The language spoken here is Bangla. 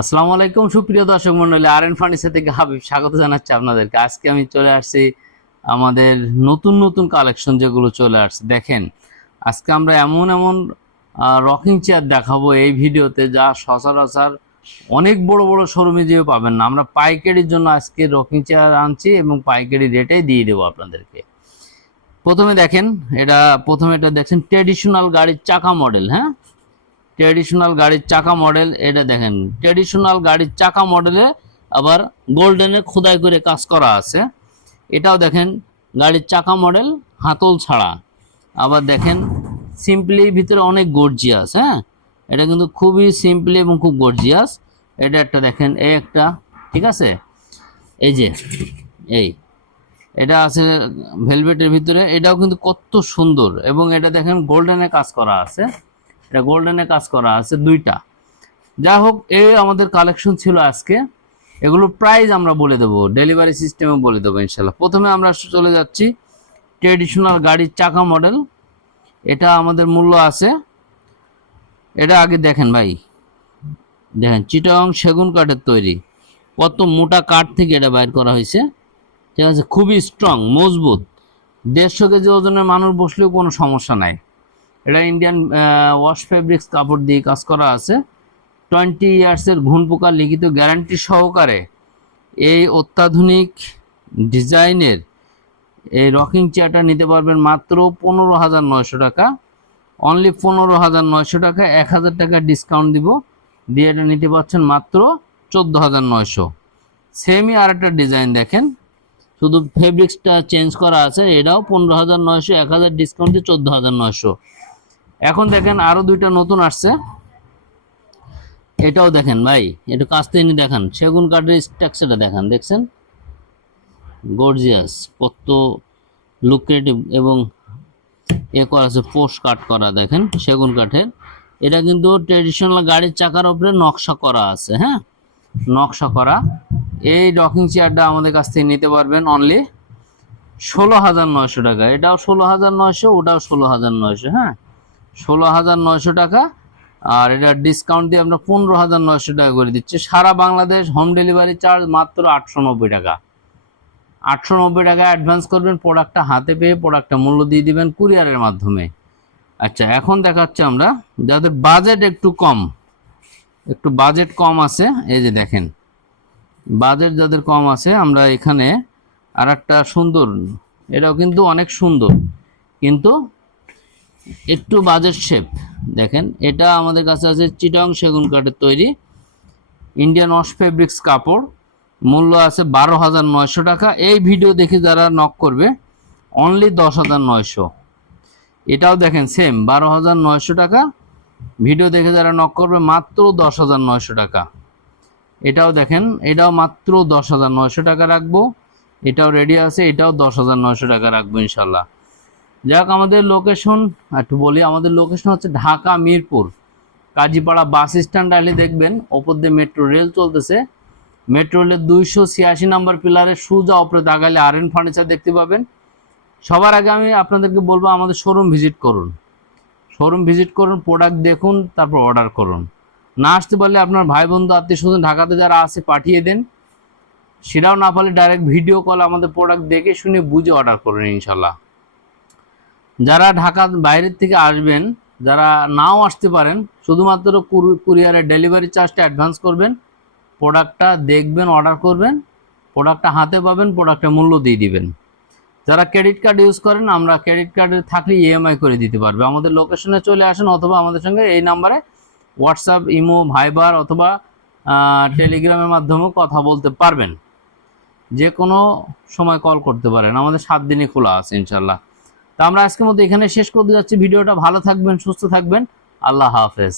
আসসালামু আলাইকুম, সুপ্রিয় দর্শক মন্ডলী। আর এন ফার্নিচার থেকে হাবিব স্বাগত জানাচ্ছি আপনাদেরকে। আজকে আমি চলে আসছি আমাদের নতুন নতুন কালেকশন যেগুলো চলে আসছে। দেখেন, আজকে আমরা এমন এমন রকিং চেয়ার দেখাবো এই ভিডিওতে যা সচরাচর অনেক বড় বড় শোরুমে যেও পাবেন না। আমরা পাইকারির জন্য আজকে রকিং চেয়ার আনছি এবং পাইকারি রেটেই দিয়ে দেবো আপনাদেরকে। প্রথমে দেখেন, এটা, প্রথমে এটা দেখছেন ট্রেডিশনাল গাড়ির চাকা মডেল হ্যাঁ? ট্র্যাডিশনাল গাড়ির চাকা মডেল এটা দেখেন। ট্র্যাডিশনাল গাড়ির চাকা মডেলে আবার গোল্ডেনে খোদাই করে কাজ করা আছে। এটাও দেখেন, গাড়ির চাকা মডেল হাতল ছাড়া। আবার দেখেন সিম্পলি ভিতরে অনেক গর্জিয়াস হ্যাঁ? এটা কিন্তু খুবই সিম্পলি এবং খুব গর্জিয়াস এটা একটা দেখেন, এই একটা, ঠিক আছে? এই যে, এই। এটা আছে ভেলভেটের ভিতরে। এটাও কিন্তু কত সুন্দর। এবং এটা দেখেন গোল্ডেনে কাজ করা আছে। এটা গোল্ডেনে কাজ করা আছে দুইটা। যাই হোক এই আমাদের কালেকশন ছিল আজকে। এগুলোর প্রাইস আমরা বলে দেবো ডেলিভারি সিস্টেমে বলে দেবো ইনশাল্লাহ প্রথমে আমরা চলে যাচ্ছি ট্রেডিশনাল গাড়ির চাকা মডেল এটা আমাদের মূল্য আছে। এটা আগে দেখেন ভাই। দেখেন, চিটং সেগুন কাঠের তৈরি। কত মোটা কাঠ থেকে এটা বাইর করা হয়েছে। ঠিক আছে, খুবই স্ট্রং মজবুত। দেড়শো কেজি ওজনের মানুষ বসলেও কোনো সমস্যা নাই। এটা ইন্ডিয়ান ওয়াশ ফেব্রিক্স কাপড় দিয়ে কাজ করা আছে। টোয়েন্টি ইয়ার্সের ঘুণ পোকা লিখিত গ্যারান্টি সহকারে এই অত্যাধুনিক ডিজাইনের এই রকিং চেয়ারটা নিতে পারবেন মাত্র পনেরো হাজার নয়শো টাকা। অনলি পনেরো হাজার নয়শো টাকা, এক হাজার টাকা ডিসকাউন্ট দিব। দিয়ে এটা নিতে পারছেন মাত্র চোদ্দ হাজার নয়শো। সেমই আর একটা ডিজাইন দেখেন। শুধু ফেব্রিক্সটা চেঞ্জ করা আছে, এটাও পনেরো হাজার নয়শো, এক হাজার ডিসকাউন্ট দিয়ে চোদ্দ হাজার নয়শো। এখন দেখেন আরও দুইটা নতুন আসছে। এটাও দেখেন ভাই, এটা কাছ থেকে দেখান, সেগুন কাঠের স্ট্রাকচারটা দেখান, দেখছেন? গর্জিয়াস কত লুক্রেটিভ এবং এ করা আছে পোস্ট কাট করা, দেখেন, সেগুন কাঠের। এটা কিন্তু ট্রেডিশনাল গাড়ির চাকার উপরে নকশা করা আছে হ্যাঁ? নকশা করা। এই ডকিং চেয়ারটা আমাদের কাছ থেকে নিতে পারবেন অনলি ষোলো হাজার নয়শো টাকা। এটাও ষোলো হাজার নয়শো, ওটাও ষোলো হাজার নয়শো হ্যাঁ? ষোলো হাজার নয়শো টাকা। আর এটা ডিসকাউন্ট দিয়ে আমরা পনেরো হাজার নয়শো টাকা করে দিচ্ছি। সারা বাংলাদেশ হোম ডেলিভারি চার্জ মাত্র আটশো নব্বই টাকা। আটশো নব্বই টাকা অ্যাডভান্স করবেন প্রোডাক্টটা হাতে পেয়ে প্রোডাক্টটা মূল্য দিয়ে দিবেন কুরিয়ারের মাধ্যমে। আচ্ছা এখন দেখাচ্ছি আমরা যাদের বাজেট একটু কম, একটু বাজেট কম আছে, এই যে দেখেন। বাজেট যাদের কম আছে, আমরা এখানে আর একটা সুন্দর, এটাও কিন্তু অনেক সুন্দর। কিন্তু একটু বাজেট শেপ দেখেন, এটা আমাদের কাছে আছে চিটং সেগুন কাঠের তৈরি। ইন্ডিয়ান ওয়াশ ফেব্রিক্স কাপড়। মূল্য আছে বারো হাজার নয়শো টাকা। এই ভিডিও দেখে যারা নক করবে অনলি দশ হাজার নয়শো। এটাও দেখেন সেম বারো হাজার নয়শো টাকা। ভিডিও দেখে যারা নক করবে, মাত্র দশ হাজার নয়শো টাকা। এটাও দেখেন, এটাও মাত্র দশ হাজার নয়শো টাকা রাখব। এটাও রেডি আছে, এটাও দশ হাজার নয়শো টাকা রাখব, ইনশাল্লাহ। যাক, আমাদের লোকেশন একটু বলি, আমাদের লোকেশন হচ্ছে ঢাকা, মিরপুর। কাজীপাড়া বাস স্ট্যান্ড আলি দেখবেন, ওপর দিয়ে মেট্রো রেল চলতেছে। মেট্রো রেলের দুইশো ছিয়াশি নাম্বার পিলারে সুজা ওপরে দাগালে আর এন ফার্নিচার দেখতে পাবেন। সবার আগে আমি আপনাদেরকে বলব, আমাদের শোরুম ভিজিট করুন। শোরুম ভিজিট করুন প্রোডাক্ট দেখুন, তারপর অর্ডার করুন। না আসতে পারলে আপনার ভাই বন্ধু আত্মীয় স্বজন ঢাকাতে যারা আছে, পাঠিয়ে দেন। সেটাও না পারলে ডাইরেক্ট ভিডিও কল আমাদের প্রোডাক্ট দেখে শুনে বুঝে অর্ডার করুন, ইনশাল্লাহ। যারা ঢাকার বাইরের থেকে আসবেন, যারা নাও আসতে পারেন, শুধুমাত্র কুরিয়ারের ডেলিভারি চার্জটা অ্যাডভান্স করবেন, প্রোডাক্টটা দেখবেন, অর্ডার করবেন, প্রোডাক্টটা হাতে পাবেন, প্রোডাক্টের মূল্য দিয়ে দিবেন। যারা ক্রেডিট কার্ড ইউজ করেন, আমরা ক্রেডিট কার্ডে থাকলে ইএমআই করে দিতে পারবে। আমাদের লোকেশনে চলে আসেন অথবা আমাদের সঙ্গে এই নাম্বারে হোয়াটসঅ্যাপ, ইমো, ভাইবার অথবা টেলিগ্রামের মাধ্যমেও কথা বলতে পারবেন। যে কোনো সময় কল করতে পারেন। আমাদের সাত দিনই খোলা আছে ইনশাল্লাহ তা আমরা আজকের মতো এখানে শেষ করতে যাচ্ছি ভিডিওটা ভালো থাকবেন, সুস্থ থাকবেন। আল্লাহ হাফেজ।